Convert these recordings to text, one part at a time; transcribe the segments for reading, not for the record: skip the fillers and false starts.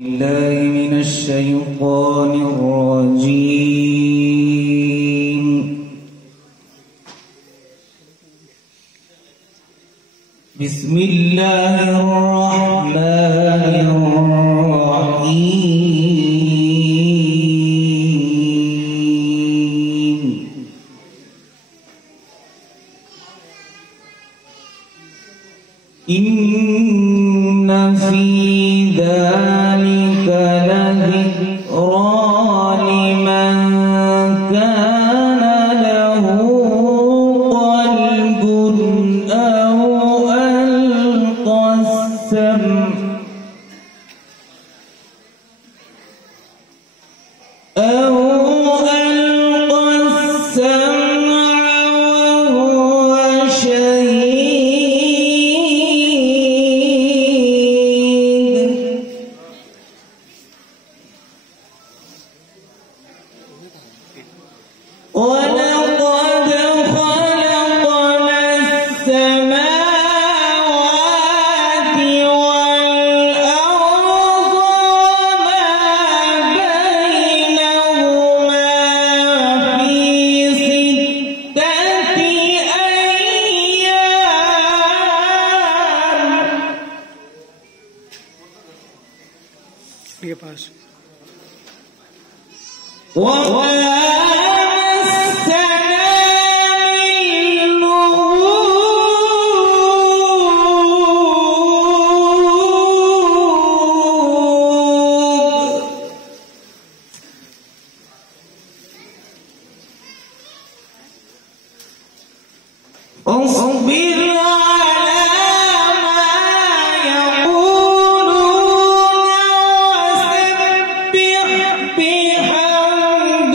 بالله من الشيطان الرجيم. بسم الله الرحمن الرحيم. إن في ذلك لذكرى لمن كان له قلب أو ألقى السمع وهو شهيد. ولقد خلقنا السماوات والأرض وما بينهما في 6 أيام. وما واصبر على ما يقولون وسبح بحمد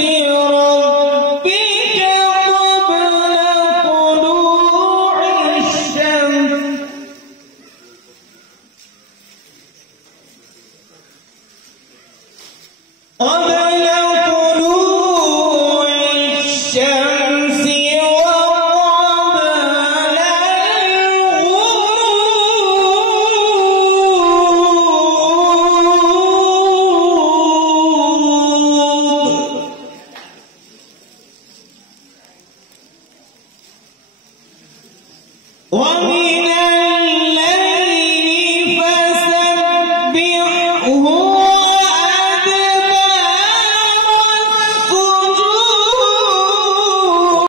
ربك قبل طلوع الشمس